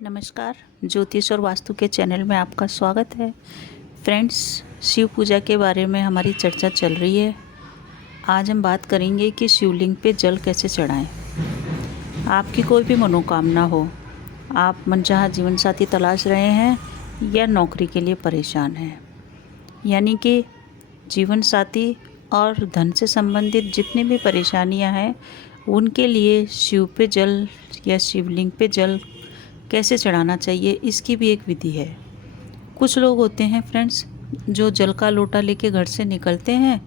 नमस्कार। ज्योतिष और वास्तु के चैनल में आपका स्वागत है। फ्रेंड्स, शिव पूजा के बारे में हमारी चर्चा चल रही है। आज हम बात करेंगे कि शिवलिंग पे जल कैसे चढ़ाएं। आपकी कोई भी मनोकामना हो, आप मनचाहा जीवन साथी तलाश रहे हैं या नौकरी के लिए परेशान हैं, यानी कि जीवन साथी और धन से संबंधित जितनी भी परेशानियां हैं उनके लिए शिव पे जल या शिवलिंग पे जल कैसे चढ़ाना चाहिए, इसकी भी एक विधि है। कुछ लोग होते हैं फ्रेंड्स जो जल का लोटा लेके घर से निकलते हैं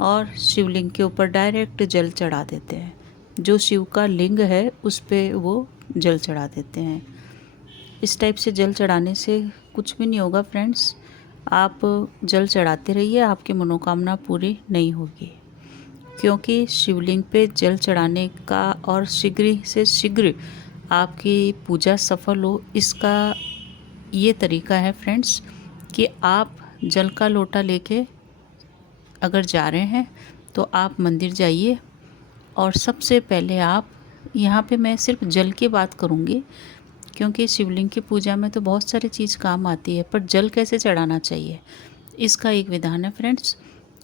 और शिवलिंग के ऊपर डायरेक्ट जल चढ़ा देते हैं। जो शिव का लिंग है उस पे वो जल चढ़ा देते हैं। इस टाइप से जल चढ़ाने से कुछ भी नहीं होगा फ्रेंड्स। आप जल चढ़ाते रहिए, आपकी मनोकामना पूरी नहीं होगी, क्योंकि शिवलिंग पे जल चढ़ाने का और शीघ्र से शीघ्र आपकी पूजा सफल हो, इसका ये तरीका है फ्रेंड्स कि आप जल का लोटा लेके अगर जा रहे हैं तो आप मंदिर जाइए और सबसे पहले आप यहाँ पे मैं सिर्फ जल की बात करूँगी, क्योंकि शिवलिंग की पूजा में तो बहुत सारी चीज़ काम आती है, पर जल कैसे चढ़ाना चाहिए इसका एक विधान है फ्रेंड्स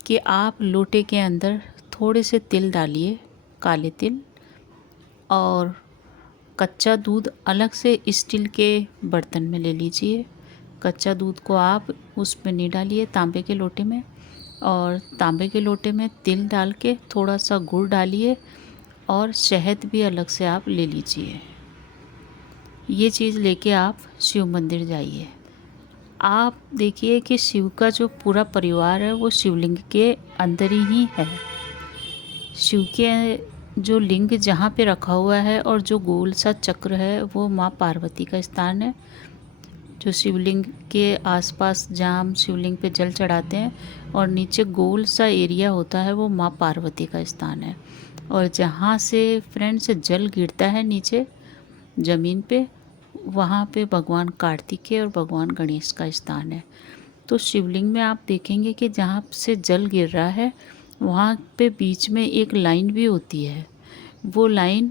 कि आप लोटे के अंदर थोड़े से तिल डालिए, काले तिल, और कच्चा दूध अलग से स्टील के बर्तन में ले लीजिए। कच्चा दूध को आप उसमें नहीं डालिए, तांबे के लोटे में, और तांबे के लोटे में तिल डाल के थोड़ा सा गुड़ डालिए और शहद भी अलग से आप ले लीजिए। ये चीज़ लेके आप शिव मंदिर जाइए। आप देखिए कि शिव का जो पूरा परिवार है वो शिवलिंग के अंदर ही है। शिव के जो लिंग जहाँ पे रखा हुआ है और जो गोल सा चक्र है वो माँ पार्वती का स्थान है। जो शिवलिंग के आसपास जहाँ हम शिवलिंग पे जल चढ़ाते हैं और नीचे गोल सा एरिया होता है वो माँ पार्वती का स्थान है। और जहाँ से फ्रेंड्स जल गिरता है नीचे ज़मीन पे, वहाँ पे भगवान कार्तिकेय और भगवान गणेश का स्थान है। तो शिवलिंग में आप देखेंगे कि जहाँ से जल गिर रहा है वहाँ पे बीच में एक लाइन भी होती है। वो लाइन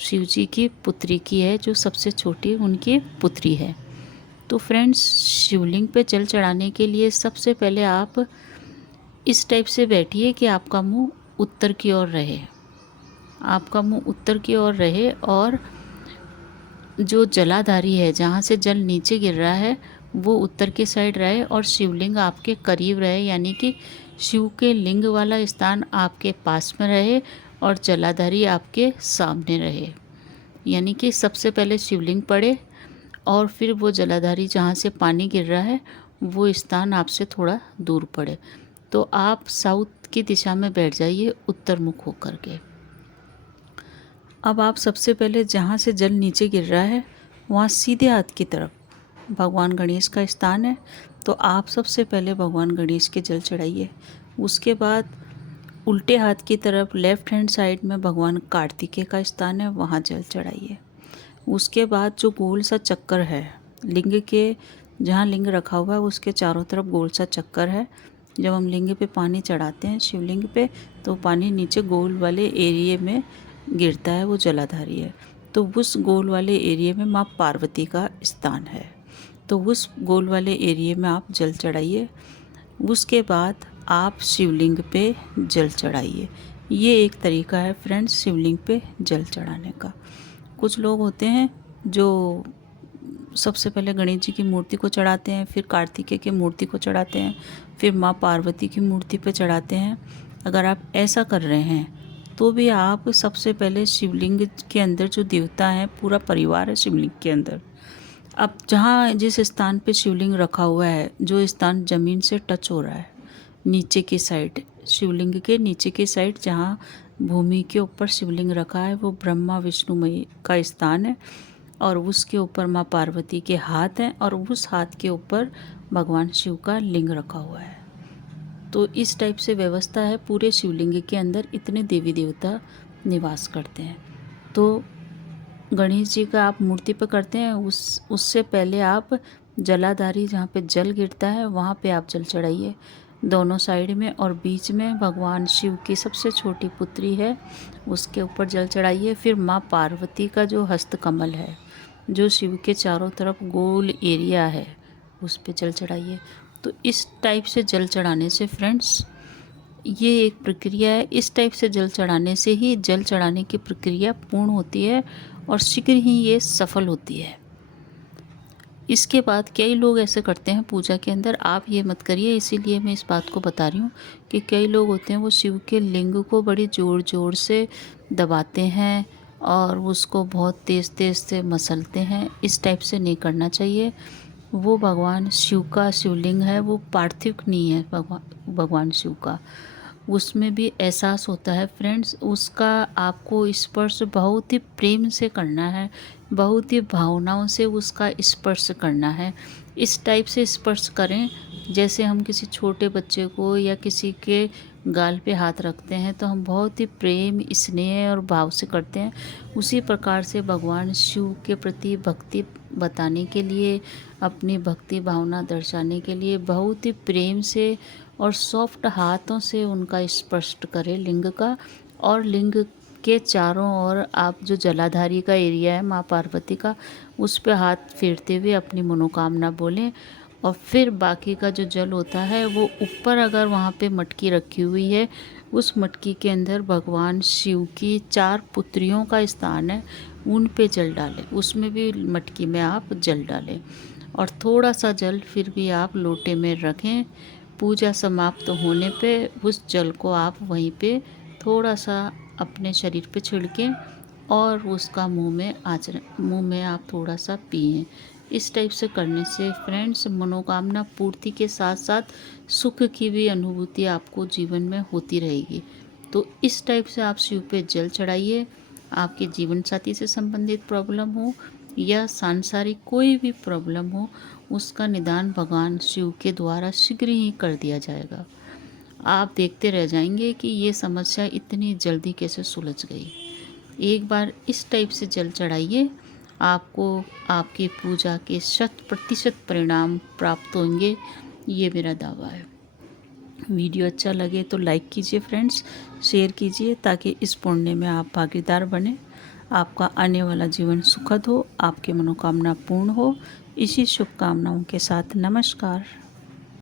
शिव जी की पुत्री की है, जो सबसे छोटी उनकी पुत्री है। तो फ्रेंड्स, शिवलिंग पे जल चढ़ाने के लिए सबसे पहले आप इस टाइप से बैठिए कि आपका मुंह उत्तर की ओर रहे। आपका मुंह उत्तर की ओर रहे और जो जलाधारी है जहाँ से जल नीचे गिर रहा है वो उत्तर की साइड रहे और शिवलिंग आपके करीब रहे, यानी कि शिव के लिंग वाला स्थान आपके पास में रहे और जलाधारी आपके सामने रहे। यानी कि सबसे पहले शिवलिंग पड़े और फिर वो जलाधारी जहाँ से पानी गिर रहा है वो स्थान आपसे थोड़ा दूर पड़े। तो आप साउथ की दिशा में बैठ जाइए, उत्तर मुख होकर के। अब आप सबसे पहले जहाँ से जल नीचे गिर रहा है वहाँ सीधे हाथ की तरफ भगवान गणेश का स्थान है। तो आप सबसे पहले भगवान गणेश के जल चढ़ाइए। उसके बाद उल्टे हाथ की तरफ लेफ़्ट हैंड साइड में भगवान कार्तिकेय का स्थान है, वहाँ जल चढ़ाइए। उसके बाद जो गोल सा चक्कर है लिंग के, जहाँ लिंग रखा हुआ है उसके चारों तरफ गोल सा चक्कर है। जब हम लिंग पे पानी चढ़ाते हैं शिवलिंग पे तो पानी नीचे गोल वाले एरिए में गिरता है, वो जलाधारी है। तो उस गोल वाले एरिए में माँ पार्वती का स्थान है। तो उस गोल वाले एरिए में आप जल चढ़ाइए। उसके बाद आप शिवलिंग पे जल चढ़ाइए। ये एक तरीका है फ्रेंड्स शिवलिंग पे जल चढ़ाने का। कुछ लोग होते हैं जो सबसे पहले गणेश जी की मूर्ति को चढ़ाते हैं, फिर कार्तिकेय की मूर्ति को चढ़ाते हैं, फिर माँ पार्वती की मूर्ति पे चढ़ाते हैं। अगर आप ऐसा कर रहे हैं तो भी आप सबसे पहले शिवलिंग के अंदर जो देवता हैं, पूरा परिवार है शिवलिंग के अंदर। अब जहाँ जिस स्थान पे शिवलिंग रखा हुआ है, जो स्थान ज़मीन से टच हो रहा है, नीचे की साइड, शिवलिंग के नीचे की साइड जहाँ भूमि के ऊपर शिवलिंग रखा है वो ब्रह्मा विष्णु मई का स्थान है और उसके ऊपर माँ पार्वती के हाथ हैं और उस हाथ के ऊपर भगवान शिव का लिंग रखा हुआ है। तो इस टाइप से व्यवस्था है। पूरे शिवलिंग के अंदर इतने देवी देवता निवास करते हैं। तो गणेश जी का आप मूर्ति पर करते हैं, उससे पहले आप जलाधारी जहाँ पे जल गिरता है वहाँ पे आप जल चढ़ाइए। दोनों साइड में, और बीच में भगवान शिव की सबसे छोटी पुत्री है, उसके ऊपर जल चढ़ाइए। फिर माँ पार्वती का जो हस्त कमल है, जो शिव के चारों तरफ गोल एरिया है, उस पे जल चढ़ाइए। तो इस टाइप से जल चढ़ाने से फ्रेंड्स, ये एक प्रक्रिया है। इस टाइप से जल चढ़ाने से ही जल चढ़ाने की प्रक्रिया पूर्ण होती है और शीघ्र ही ये सफल होती है। इसके बाद कई लोग ऐसे करते हैं पूजा के अंदर, आप ये मत करिए, इसीलिए मैं इस बात को बता रही हूँ कि कई लोग होते हैं वो शिव के लिंग को बड़ी ज़ोर ज़ोर से दबाते हैं और उसको बहुत तेज़ तेज़ से मसलते हैं। इस टाइप से नहीं करना चाहिए। वो भगवान शिव का शिवलिंग है, वो पार्थिव नहीं है भगवान शिव का। उसमें भी एहसास होता है फ्रेंड्स, उसका आपको स्पर्श बहुत ही प्रेम से करना है, बहुत ही भावनाओं से उसका स्पर्श करना है। इस टाइप से स्पर्श करें जैसे हम किसी छोटे बच्चे को या किसी के गाल पे हाथ रखते हैं तो हम बहुत ही प्रेम, स्नेह और भाव से करते हैं। उसी प्रकार से भगवान शिव के प्रति भक्ति बताने के लिए, अपनी भक्ति भावना दर्शाने के लिए बहुत ही प्रेम से और सॉफ्ट हाथों से उनका स्पर्श करें लिंग का। और लिंग के चारों ओर आप जो जलाधारी का एरिया है माँ पार्वती का, उस पे हाथ फेरते हुए अपनी मनोकामना बोलें। और फिर बाकी का जो जल होता है वो ऊपर, अगर वहाँ पे मटकी रखी हुई है, उस मटकी के अंदर भगवान शिव की 4 पुत्रियों का स्थान है, उन पे जल डालें। उसमें भी मटकी में आप जल डालें और थोड़ा सा जल फिर भी आप लोटे में रखें। पूजा समाप्त होने पे उस जल को आप वहीं पे थोड़ा सा अपने शरीर पे छिड़कें और उसका मुंह में आप थोड़ा सा पिएं। इस टाइप से करने से फ्रेंड्स, मनोकामना पूर्ति के साथ साथ सुख की भी अनुभूति आपको जीवन में होती रहेगी। तो इस टाइप से आप शिव पे जल चढ़ाइए। आपके जीवन साथी से संबंधित प्रॉब्लम हो या सांसारिक कोई भी प्रॉब्लम हो, उसका निदान भगवान शिव के द्वारा शीघ्र ही कर दिया जाएगा। आप देखते रह जाएंगे कि ये समस्या इतनी जल्दी कैसे सुलझ गई। एक बार इस टाइप से जल चढ़ाइए, आपको आपकी पूजा के 100% परिणाम प्राप्त होंगे, ये मेरा दावा है। वीडियो अच्छा लगे तो लाइक कीजिए फ्रेंड्स, शेयर कीजिए ताकि इस पुण्य में आप भागीदार बने। आपका आने वाला जीवन सुखद हो, आपकी मनोकामना पूर्ण हो। इसी शुभकामनाओं के साथ नमस्कार।